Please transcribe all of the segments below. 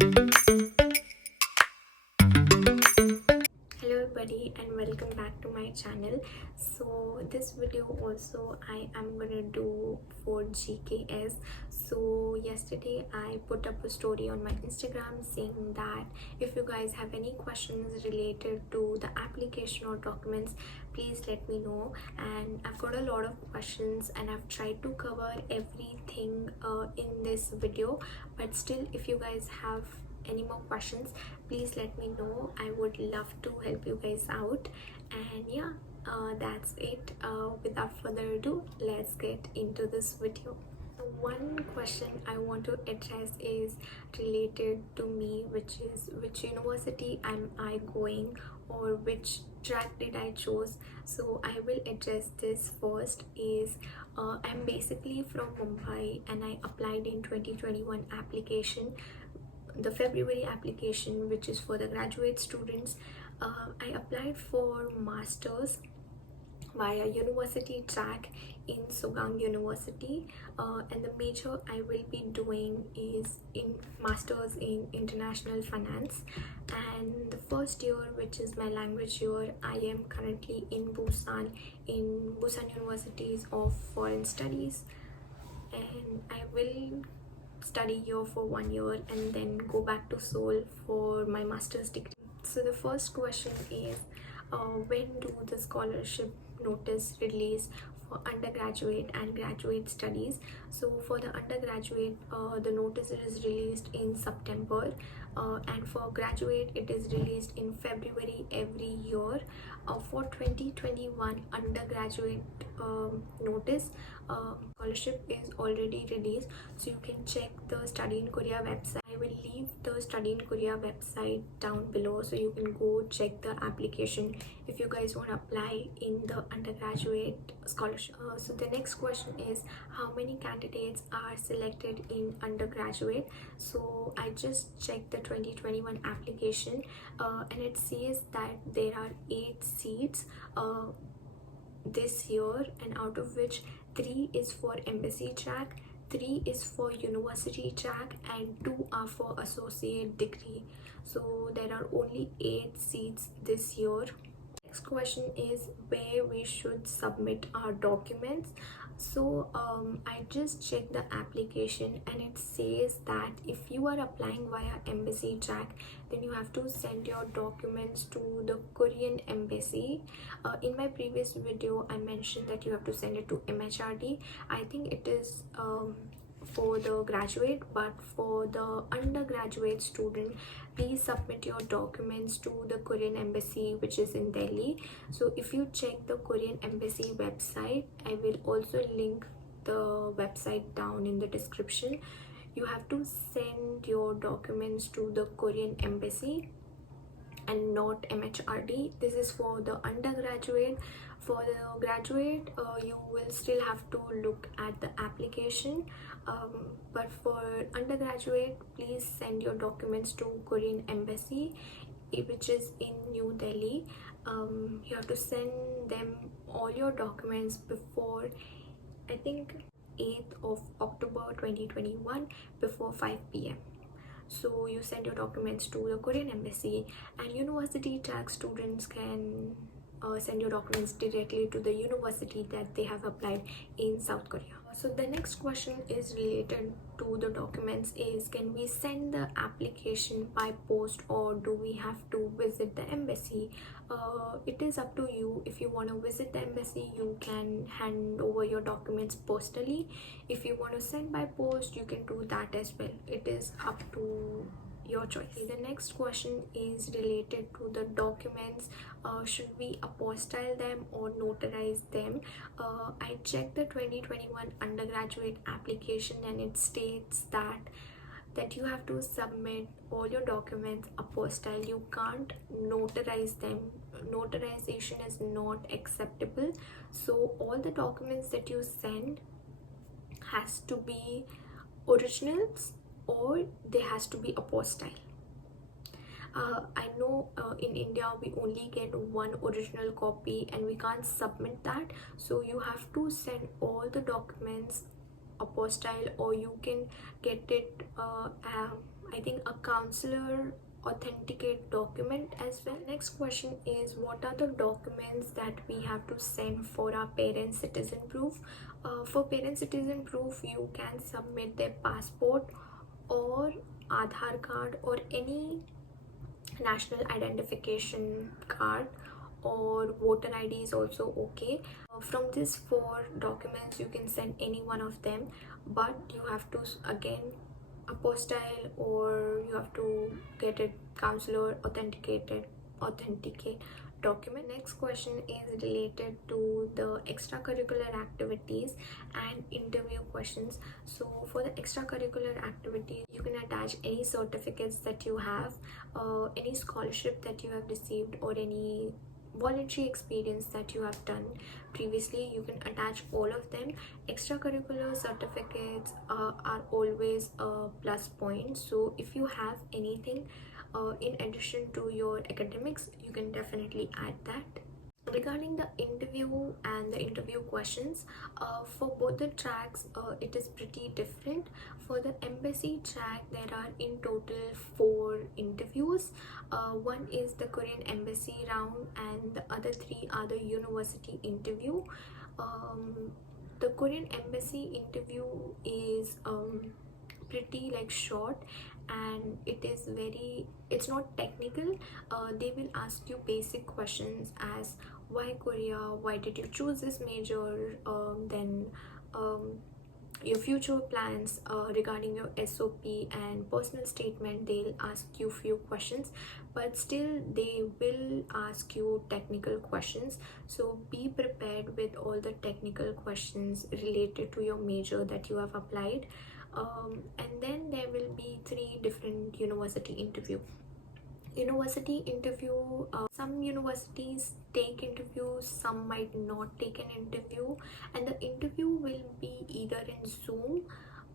Hello everybody and welcome back to my channel. So this video also I am gonna do for GKS. So yesterday I put up a story on my Instagram saying that if you guys have any questions related to the application or documents, please let me know. And I've got a lot of questions and I've tried to cover everything in this video, but still if you guys have any more questions, please let me know. I would love to help you guys out. And yeah, that's it. Without further ado, let's get into this video. One question I want to address is related to me, which is which university am I going or which track did I choose. So I will address this first. Is I'm basically from Mumbai and I applied in 2021 application, the February application, which is for the graduate students. I applied for masters via university track in Sogang University, and the major I will be doing is in masters in international finance. And the first year, which is my language year, I am currently in Busan Universities of Foreign Studies, and I will study here for 1 year and then go back to Seoul for my master's degree. So the first question is, when do the scholarship notice release for undergraduate and graduate studies? So for the undergraduate, the notice is released in September, and for graduate it is released in February every year. For 2021 undergraduate notice, scholarship is already released, so you can check the Study in Korea website. I will leave the Study in Korea website down below, so you can go check the application if you guys want to apply in the undergraduate scholarship. So the next question is, how many candidates are selected in undergraduate? So I just checked the 2021 application, and it says that there are 8 seats this year, and out of which 3 is for embassy track, 3 is for university track, and 2 are for associate degree. So there are only 8 seats this year. Next question is where we should submit our documents. So I just checked the application and it says that if you are applying via embassy track, then you have to send your documents to the Korean embassy. In my previous video I mentioned that you have to send it to MHRD. I think it is for the graduate, but for the undergraduate student, please submit your documents to the Korean embassy, which is in Delhi. So if you check the Korean embassy website, I will also link the website down in the description. You have to send your documents to the Korean embassy and not MHRD. This is for the undergraduate. For the graduate, you will still have to look at the application, but for undergraduate, please send your documents to Korean embassy, which is in New Delhi. You have to send them all your documents before, I think, 8th of October 2021 before 5 p.m. So you send your documents to the Korean embassy, and university track students can send your documents directly to the university that they have applied in South Korea. So the next question is related to the documents is, can we send the application by post or do we have to visit the embassy? It is up to you. If you want to visit the embassy, you can hand over your documents personally. If you want to send by post, you can do that as well. It is up to your choice. The next question is related to the documents. Should we apostille them or notarize them? I checked the 2021 undergraduate application and it states that you have to submit all your documents apostille. You can't notarize them. Notarization is not acceptable. So all the documents that you send has to be originals or they has to be apostille. I know in India we only get one original copy and we can't submit that, so you have to send all the documents apostille, or you can get it I think a counselor authenticate document as well. Next question is, what are the documents that we have to send for our parent citizen proof? For parent citizen proof, you can submit their passport or Aadhaar card or any national identification card, or voter ID is also okay. From these four documents you can send any one of them, but you have to again apostille, or you have to get a counselor authenticate document. Next question is related to the extracurricular activities and interview questions. So for the extracurricular activities, you can attach any certificates that you have, any scholarship that you have received, or any voluntary experience that you have done previously. You can attach all of them. Extracurricular certificates are always a plus point, so if you have anything in addition to your academics, you can definitely add that. Regarding the interview and the interview questions, for both the tracks it is pretty different. For the embassy track, there are in total 4 interviews. One is the Korean embassy round, and the other 3 are the university interview. The Korean embassy interview is pretty like short, and it's not technical. They will ask you basic questions as why Korea, why did you choose this major, then your future plans, regarding your SOP and personal statement. They'll ask you few questions, but still they will ask you technical questions, so be prepared with all the technical questions related to your major that you have applied. And then there will be 3 different university interview. Some universities take interviews, some might not take an interview, and the interview will be either in Zoom,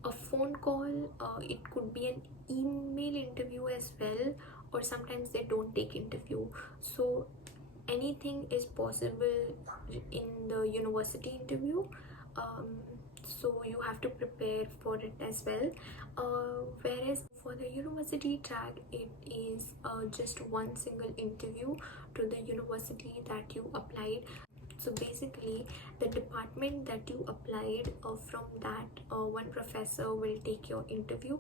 a phone call, it could be an email interview as well, or sometimes they don't take interview. So anything is possible in the university interview. So you have to prepare for it as well. Whereas for the university track, it is just one single interview to the university that you applied. So basically, the department that you applied, from that one professor will take your interview.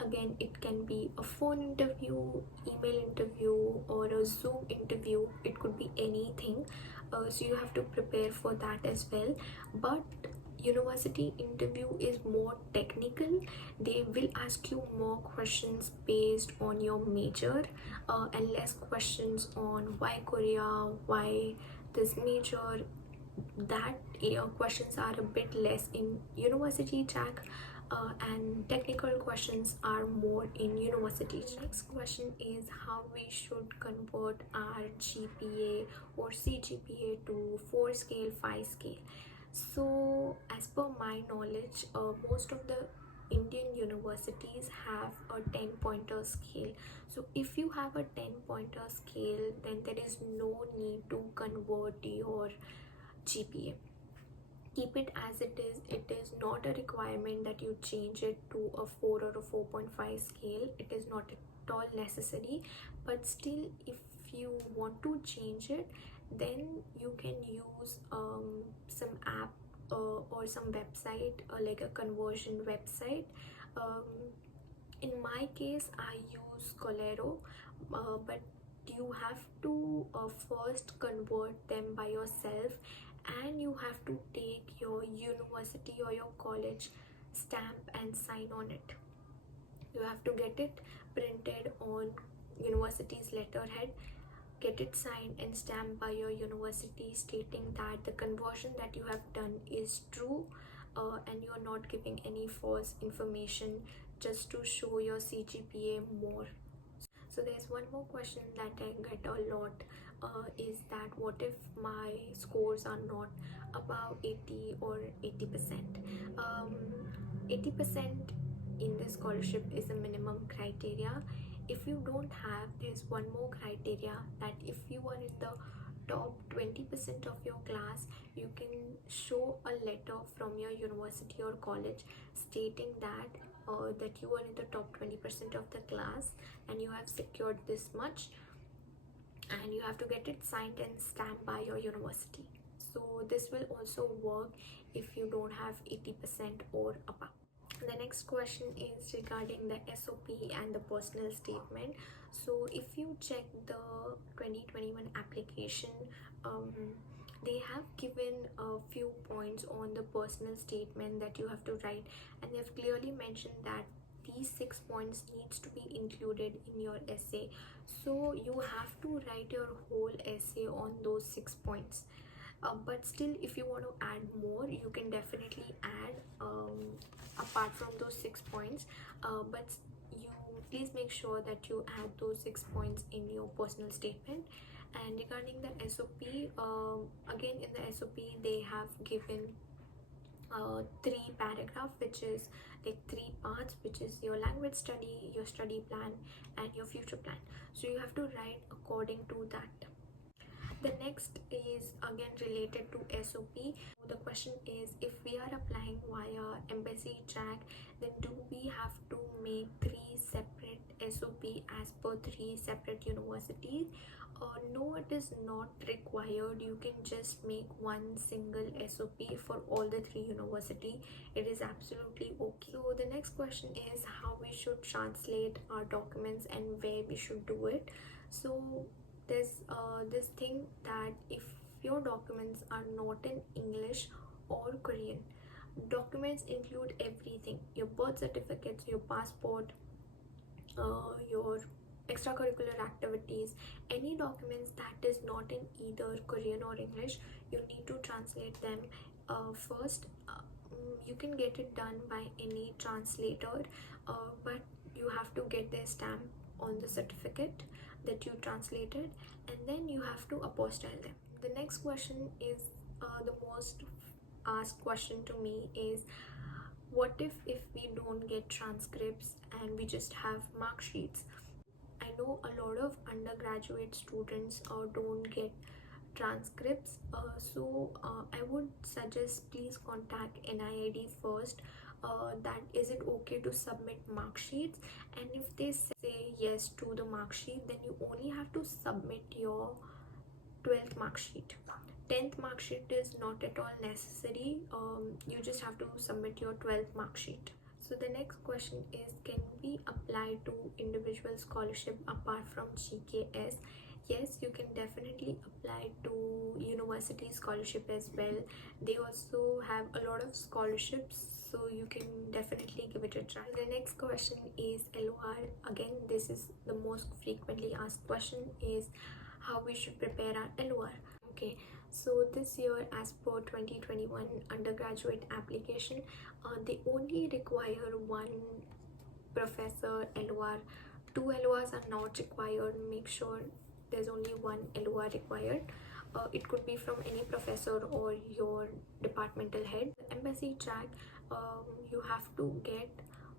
Again, it can be a phone interview, email interview, or a Zoom interview. It could be anything. So you have to prepare for that as well. But university interview is more technical. They will ask you more questions based on your major, and less questions on why Korea, why this major. That questions are a bit less in university track, and technical questions are more in university. Next question is how we should convert our GPA or CGPA to 4 scale, 5 scale. So as per my knowledge, most of the Indian universities have a 10 pointer scale. So if you have a 10 pointer scale, then there is no need to convert your GPA. Keep it as it is. It is not a requirement that you change it to a 4 or a 4.5 scale. It is not at all necessary, but still, if you want to change it, then you can use some app, or some website, like a conversion website. um, in my case, I use Colero, but you have to first convert them by yourself, and you have to take your university or your college stamp and sign on it. You have to get it printed on university's letterhead, get it signed and stamped by your university, stating that the conversion that you have done is true, and you are not giving any false information just to show your CGPA more. So there's one more question that I get a lot, is that what if my scores are not above 80 or 80%? 80% in this scholarship is a minimum criteria. If you don't have, there's one more criteria, that if you are in the top 20% of your class, you can show a letter from your university or college stating that that you are in the top 20% of the class and you have secured this much, and you have to get it signed and stamped by your university. So this will also work if you don't have 80% or above. The next question is regarding the SOP and the personal statement. So if you check the 2021 application, they have given a few points on the personal statement that you have to write, and they've clearly mentioned that these 6 points needs to be included in your essay. So you have to write your whole essay on those 6 points. But still, if you want to add more, you can definitely add apart from those 6 points, but you please make sure that you add those 6 points in your personal statement. And regarding the SOP, again in the SOP they have given 3 paragraph, which is like 3 parts, which is your language study, your study plan, and your future plan. So you have to write according to that. The next is again related to SOP. The question is, if we are applying via embassy track, then do we have to make 3 separate SOP as per 3 separate universities? No, it is not required. You can just make one single SOP for all the 3 universities. It is absolutely okay. So the next question is how we should translate our documents and where we should do it. So there's this thing that if your documents are not in English or Korean, documents include everything: your birth certificates, your passport, your extracurricular activities. Any documents that is not in either Korean or English, you need to translate them first. You can get it done by any translator, but you have to get their stamp on the certificate that you translated, and then you have to apostille them. The next question is the most asked question to me is, what if we don't get transcripts and we just have mark sheets? I know a lot of undergraduate students don't get transcripts, so I would suggest please contact NIID first, that is it okay to submit mark sheets, and if they say yes to the mark sheet, then you only have to submit your 12th mark sheet. 10th mark sheet is not at all necessary. You just have to submit your 12th mark sheet. So the next question is, can we apply to individual scholarship apart from GKS? Yes, you can definitely apply to university scholarship as well. They also have a lot of scholarships, so you can definitely give it a try. The next question is LOR. Again, this is the most frequently asked question, is how we should prepare our LOR. Okay, so this year, as per 2021 undergraduate application, they only require one professor LOR. 2 LORs are not required. Make sure there's only one LOR required. It could be from any professor or your departmental head. The embassy track, you have to get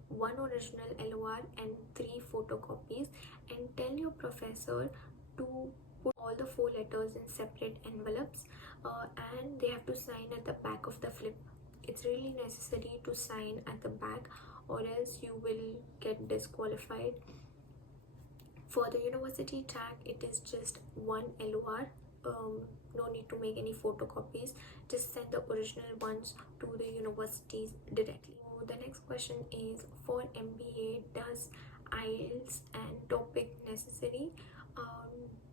1 original LOR and 3 photocopies, and tell your professor to put all the 4 letters in separate envelopes, and they have to sign at the back of the flip. It's really necessary to sign at the back, or else you will get disqualified. For the university tag, it is just 1 LOR. No need to make any photocopies. Just send the original ones to the universities directly. So the next question is, for MBA, does IELTS and topic necessary?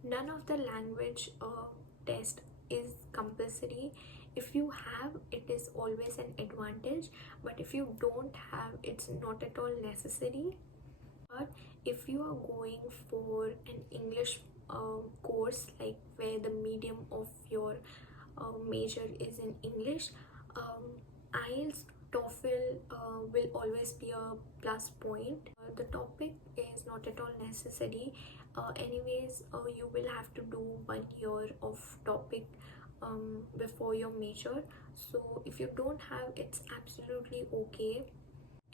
None of the language test is compulsory. If you have, it is always an advantage, but if you don't have, it's not at all necessary. But if you are going for an English course, like where the medium of your major is in English, IELTS, TOEFL will always be a plus point. The topic is not at all necessary. Anyways, you will have to do 1 year of topic before your major. So if you don't have, it's absolutely okay.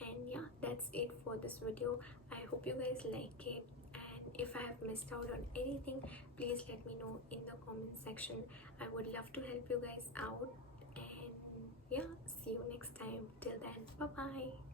And yeah, that's it for this video. I hope you guys like it, and if I have missed out on anything, please let me know in the comment section. I would love to help you guys out, and yeah, see you next time. Till then, bye bye.